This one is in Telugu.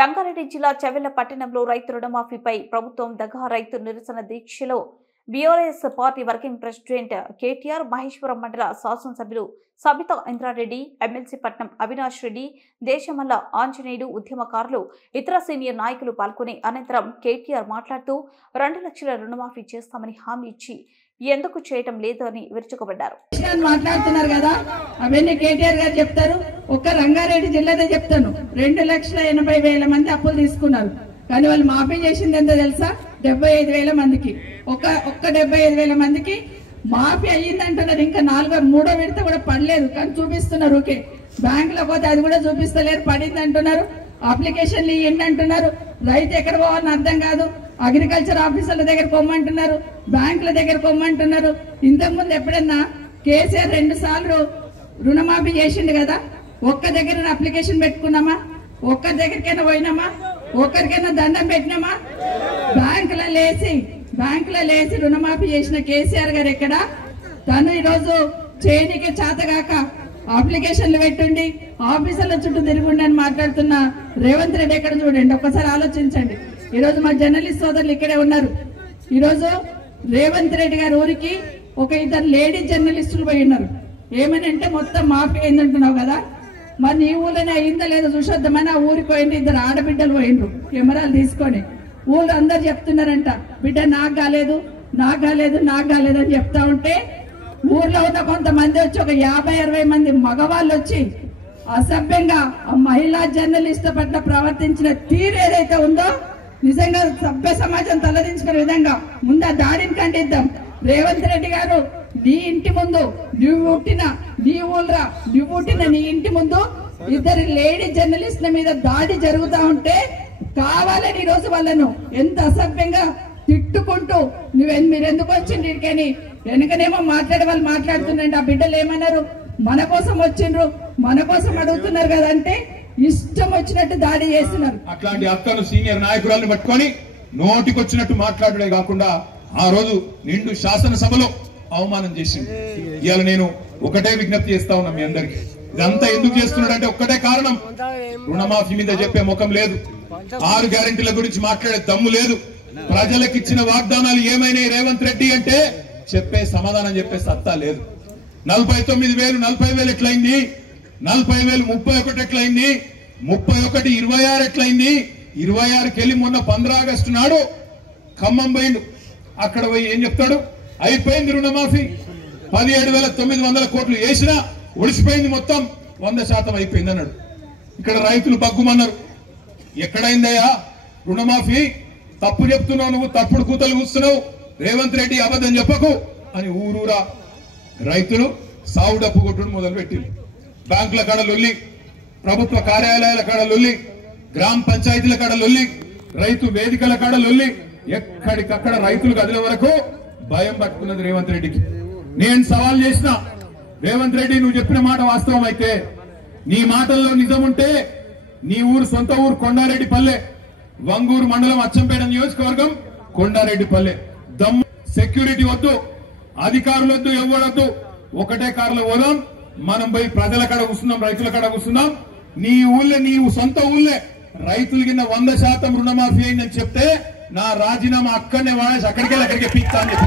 రంగారెడ్డి జిల్లా చెవెళ్ల పట్టణంలో రైతు రుణమాఫీపై ప్రభుత్వం దగా రైతు నిరసన దీక్షలో BRS party working president KTR, Maheshwaram మండల శాసనసభ్యులు సబితా ఇంద్రారెడ్డి, ఎమ్మెల్సీ పట్నం అవినాష్ రెడ్డి, దేశమల్ల ఆంజనేయులు, ఉద్యమకారులు, ఇతర సీనియర్ నాయకులు పాల్గొని అనంతరం కేటీఆర్ మాట్లాడుతూ 2 లక్షల రుణమాఫీ చేస్తామని హామీ ఇచ్చి ఎందుకు చేయటం లేదు అని విరుచుకుపడ్డారు. మాట్లాడుతున్నారు కదా, అవన్నీ కేటీఆర్ గారు చెప్తారు. ఒక్క రంగారెడ్డి జిల్లానే చెప్తాను, 2,80,000 మంది అప్పులు తీసుకున్నారు. కానీ వాళ్ళు మాఫీ చేసింది ఎంతో తెలుసా? 75,000 మందికి. ఒక్క 75,000 మందికి మాఫీ అయ్యిందంటున్నారు. ఇంకా 3వ విడత కూడా పడలేదు, కానీ చూపిస్తున్నారు. ఓకే, బ్యాంకులో పోతే అది కూడా చూపిస్తలేరు, పడింది అంటున్నారు. అప్లికేషన్లు ఇవ్వండి అంటున్నారు. రైతు ఎక్కడ పోవాలని అర్థం కాదు. అగ్రికల్చర్ ఆఫీసర్ల దగ్గర పొమ్మంటున్నారు, బ్యాంకుల దగ్గర పొమ్మంటున్నారు. ఇంతకుముందు ఎప్పుడన్నా కేసీఆర్ 2 సార్లు రుణమాఫీ చేసిండు కదా, ఒక్క దగ్గర అప్లికేషన్ పెట్టుకున్నామా? ఒక్కరి దగ్గరికైనా పోయినామా? ఒక్కరికైనా దండం పెట్టినామా? బ్యాంకులో లేసి రుణమాఫీ చేసిన కేసీఆర్ గారు ఎక్కడ? తను ఈరోజు చేయనికే చేతగాక అప్లికేషన్లు పెట్టుండి ఆఫీసర్ల చుట్టూ తిరుగుండి అని మాట్లాడుతున్న రేవంత్ రెడ్డి ఎక్కడ చూడండి. ఒక్కసారి ఆలోచించండి. ఈరోజు మా జర్నలిస్ట్ సోదరులు ఇక్కడే ఉన్నారు. ఈరోజు రేవంత్ రెడ్డి గారి ఊరికి ఒక 2 లేడీ జర్నలిస్టులు పోయి ఉన్నారు. ఏమని అంటే మొత్తం మాఫీ అయిందంటున్నావు కదా, మరి నీ ఊళ్ళోనే అయిందో లేదో చూసొద్దామని ఆ ఊరికి పోయింది. 2 ఆడబిడ్డలు పోయిండ్రు కెమెరాలు తీసుకొని. ఊళ్ళో అందరు చెప్తున్నారంట, బిడ్డ నాకు కాలేదు అని చెప్తా ఉంటే ఊర్లో ఉన్న కొంతమంది వచ్చి ఒక 50-60 మంది మగవాళ్ళు వచ్చి అసభ్యంగా ఆ మహిళా జర్నలిస్ట్ పట్ల ప్రవర్తించిన తీరు ఏదైతే ఉందో నిజంగా సభ్య సమాజం తలదించుకునే విధంగా ముందు ఆ దాడిని ఖండిద్దాం. రేవంత్ రెడ్డి గారు, నీ ఇంటి ముందు నువ్వు పుట్టిన నీ ఇంటి ముందు 2 లేడీ జర్నలిస్టుల మీద దాడి జరుగుతా ఉంటే కావాలని ఈ రోజు వాళ్ళను ఎంత అసభ్యంగా తిట్టుకుంటూ మీరు ఎందుకు వచ్చిండ్రు ఇక్కడికని వెనకనేమో మాట్లాడే వాళ్ళు మాట్లాడుతున్నారండి. ఆ బిడ్డలు ఏమన్నారు? మన కోసం వచ్చిండ్రు, మన కోసం అడుగుతున్నారు కదా అంటే ఇష్టం వచ్చినట్టు దాడి చేస్తున్నారు. అట్లాంటి అక్కను సీనియర్ నాయకురాలను పట్టుకొని నోటికొచ్చినట్టు మాట్లాడడే కాకుండా ఆ రోజు నిండు శాసనసభలో అవమానం చేసింది. ఇవాళ నేను ఒకటే విజ్ఞప్తి చేస్తా ఉన్నా మీ అందరికి, ఇదంతా ఎందుకు చేస్తున్నాడంటే ఒక్కటే కారణం, రుణమాఫీ మీద చెప్పే ముఖం లేదు, 6 గ్యారెంటీల గురించి మాట్లాడే దమ్ము లేదు, ప్రజలకు ఇచ్చిన వాగ్దానాలు ఏమైనా రేవంత్ రెడ్డి అంటే చెప్పే సమాధానం చెప్పే సత్తా లేదు. 49,000 40,000 ఎట్లయింది? 40,000 31 ఎట్లయింది? 31 26 ఎట్లయింది? 26కి వెళ్ళి మొన్న 15 ఆగస్టు నాడు ఖమ్మం పోయిండు. అక్కడ పోయి ఏం చెప్తాడు? అయిపోయింది రుణమాఫీ, 17,900 కోట్లు వేసినా ఒడిసిపోయింది, మొత్తం 100% అయిపోయింది అన్నాడు. ఇక్కడ రైతులు బగ్గుమన్నారు. ఎక్కడైందయ్యా రుణమాఫీ? తప్పు చెప్తున్నావు నువ్వు, తప్పుడు కూతలు కూస్తున్నావు, రేవంత్ రెడ్డి అబద్ధం చెప్పకు అని ఊరూరా రైతులు సావుడప్పు కొట్టుడు మొదలు పెట్టింది. బ్యాంకుల కాడ లొల్లి, ప్రభుత్వ కార్యాలయాల కాడ లొల్లి, గ్రామ పంచాయతీల కాడ లొల్లి, రైతు వేదికల కాడ లొల్లి, ఎక్కడికక్కడ రైతులు కదిలే వరకు భయం పట్టుకున్నది రేవంత్ రెడ్డికి. నేను సవాల్ చేసిన, రేవంత్ రెడ్డి నువ్వు చెప్పిన మాట వాస్తవం అయితే, నీ మాటల్లో నిజం ఉంటే నీ ఊరు సొంత ఊరు కొండారెడ్డిపల్లె, వంగూరు మండలం అచ్చంపేట నియోజకవర్గం కొండారెడ్డిపల్లె. దమ్ము సెక్యూరిటీ వద్దు, అధికారులు వద్దు, ఎవరొద్దు, ఒకటే కారులో పోదాం, మనం పోయి ప్రజల కాడ కూర్చున్నాం, రైతుల కాడ కూర్చున్నాం. నీ ఊళ్ళే, నీ సొంత ఊళ్ళే రైతులు కింద 100% రుణమాఫీ అయిందని చెప్తే నా రాజీనామా అక్కడనే వాడేసి అక్కడికి పీక్తా అని చెప్పి